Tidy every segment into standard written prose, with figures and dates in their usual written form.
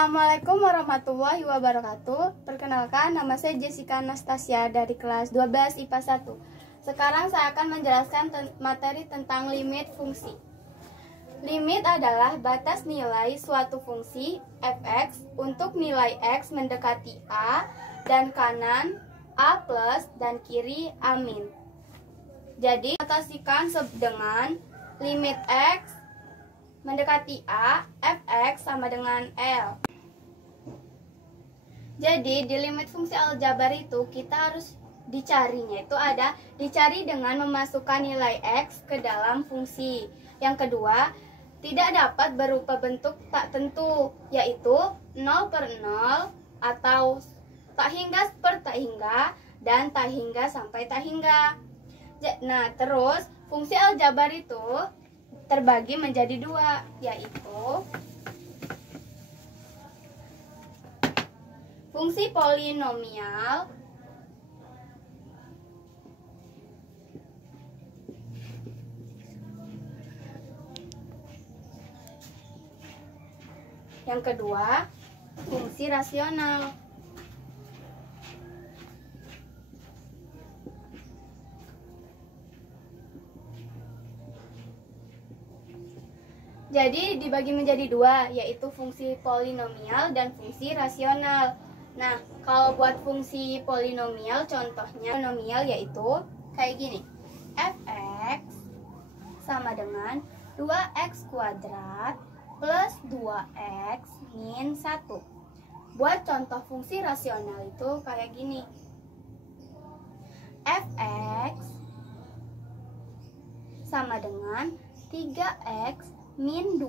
Assalamualaikum warahmatullahi wabarakatuh. Perkenalkan, nama saya Jessica Anastasia dari kelas 12 IPA 1. Sekarang saya akan menjelaskan materi tentang limit fungsi. Limit adalah batas nilai suatu fungsi fx untuk nilai x mendekati a dan kanan a plus dan kiri a min. Jadi, notasikan dengan limit x mendekati a, fx sama dengan L. Jadi di limit fungsi aljabar itu kita harus dicarinya itu dicari dengan memasukkan nilai x ke dalam fungsi. Yang kedua, tidak dapat berupa bentuk tak tentu, yaitu 0/0 atau tak hingga per tak hingga dan tak hingga sampai tak hingga. Nah, terus fungsi aljabar itu terbagi menjadi dua, yaitu fungsi polinomial yang kedua fungsi rasional. Jadi dibagi menjadi dua, yaitu fungsi polinomial dan fungsi rasional. Nah, kalau buat fungsi polinomial, contohnya polinomial yaitu kayak gini. Fx sama dengan 2x kuadrat plus 2x min 1. Buat contoh fungsi rasional itu kayak gini. Fx sama dengan 3x min 2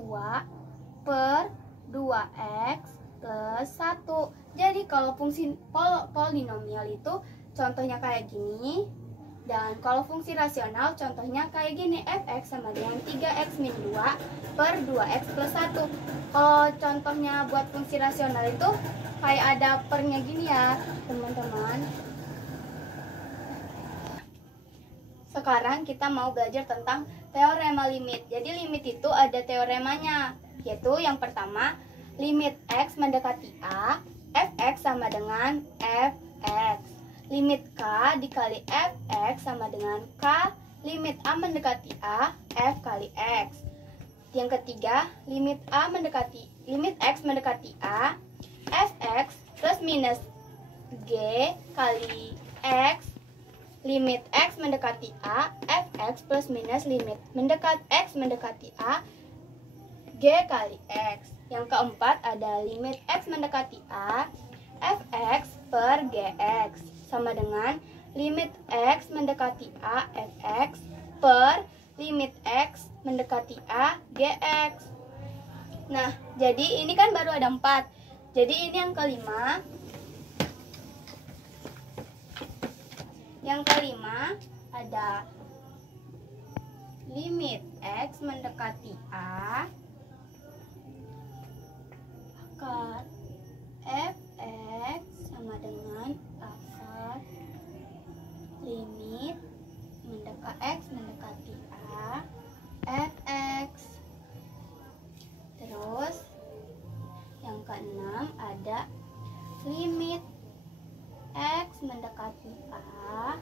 per 2x plus 1. Jadi kalau fungsi polinomial itu contohnya kayak gini. Dan kalau fungsi rasional contohnya kayak gini. Fx sama dengan 3x min 2 per 2x plus 1. Kalau contohnya buat fungsi rasional itu kayak ada pernya gini ya teman-teman. Sekarang kita mau belajar tentang teorema limit. Jadi limit itu ada teoremanya, yaitu yang pertama, limit x mendekati a, fx sama dengan fx. Limit k dikali fx sama dengan k, limit a mendekati a, f kali x. Yang ketiga, limit x mendekati a, fx plus minus g kali x. Limit x mendekati a, fx plus minus limit x mendekati a, g kali x. Yang keempat ada limit x mendekati a, fx per gx sama dengan limit x mendekati a, fx per limit x mendekati a, gx. Nah, jadi ini kan baru ada 4. Jadi ini yang kelima. Yang kelima ada limit x mendekati a, akar fx sama dengan akar limit x mendekati a, fx. Terus yang keenam ada limit x mendekati a,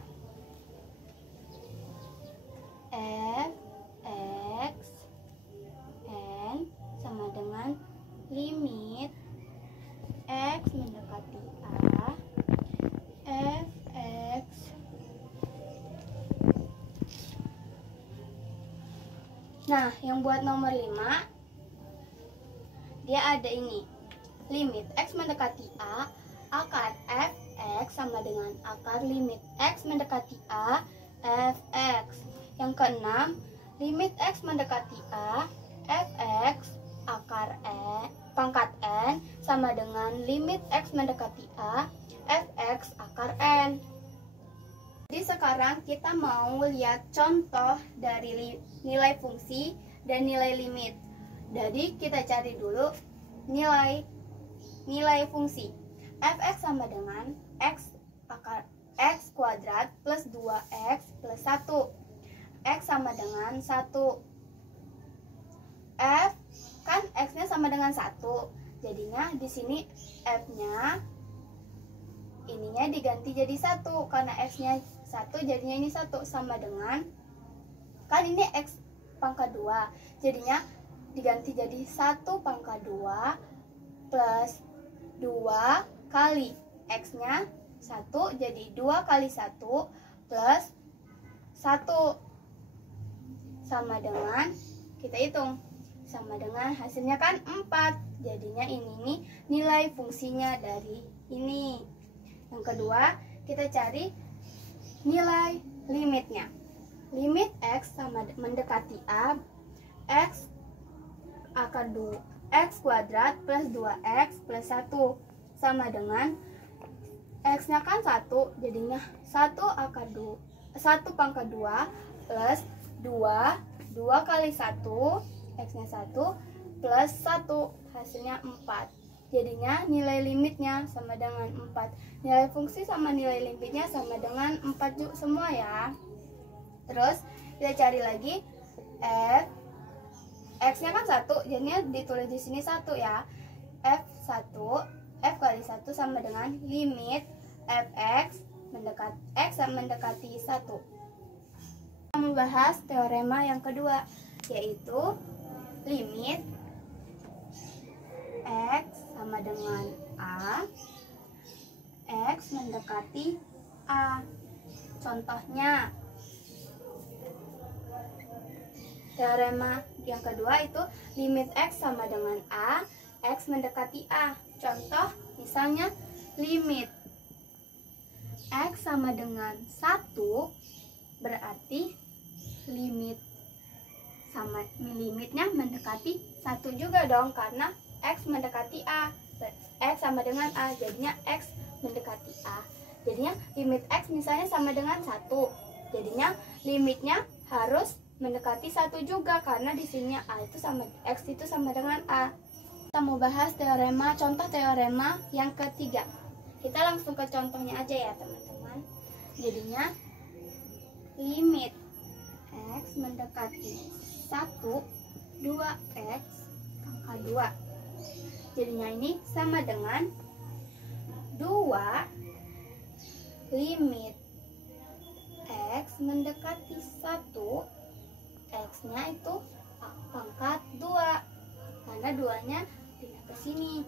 fx n sama dengan limit x mendekati a, fx. Nah, yang buat nomor 5 dia ada ini. Limit x mendekati a, akar fx sama dengan akar limit x mendekati a, fx. Yang keenam, limit x mendekati a, fx akar pangkat n sama dengan limit x mendekati a, fx akar n. Jadi sekarang kita mau lihat contoh dari nilai fungsi dan nilai limit. Jadi kita cari dulu nilai fungsi. Fx sama dengan x akar x kuadrat plus 2x plus 1. X sama dengan 1. F kan x-nya sama dengan 1. Jadinya di sini F-nya ininya diganti jadi 1 karena X-nya 1 jadinya ini 1 sama dengan, kan ini X pangkat 2, jadinya diganti jadi 1 pangkat 2 plus 2 kali X-nya 1, jadi 2 kali 1 plus 1 sama dengan, kita hitung, sama dengan hasilnya kan 4. Jadinya ini nih nilai fungsinya dari ini. Yang kedua, kita cari nilai limitnya. Limit X sama mendekati A, X akan X kuadrat plus 2X plus 1 sama dengan X-nya kan 1, jadinya 1 pangkat 2 plus 2 kali 1, X-nya 1 plus 1, hasilnya 4. Jadinya nilai limitnya sama dengan 4. Nilai fungsi sama nilai limitnya sama dengan 4 semua ya. Terus kita cari lagi F. X-nya kan 1, jadinya ditulis di sini 1 ya. F1, F kali 1 sama dengan limit Fx mendekati 1. Kita membahas teorema yang kedua, yaitu limit X sama dengan A, X mendekati A. Contohnya, teorema yang kedua itu limit X sama dengan A, X mendekati A. Contoh, misalnya limit X sama dengan 1, berarti limitnya mendekati 1 juga dong, karena X mendekati A. X sama dengan A, jadinya X mendekati A. Jadinya limit X misalnya sama dengan 1, jadinya limitnya harus mendekati 1 juga, karena di sini A itu sama X itu sama dengan A. Kita mau bahas teorema, contoh teorema yang ketiga. Kita langsung ke contohnya aja ya teman-teman. Jadinya limit X mendekati 1, 2X pangkat 2. Jadinya ini sama dengan 2 limit X mendekati 1, X-nya itu pangkat 2, karena 2-nya pindah ke sini.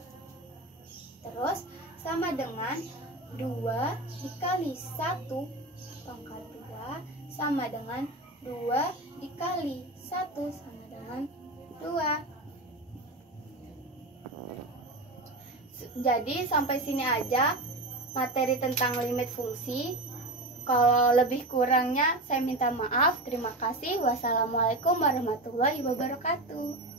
Terus sama dengan 2 dikali 1 pangkat 2 sama dengan 2 dikali 1 sama dengan 2. Jadi sampai sini aja materi tentang limit fungsi. Kalau lebih kurangnya saya minta maaf. Terima kasih. Wassalamualaikum warahmatullahi wabarakatuh.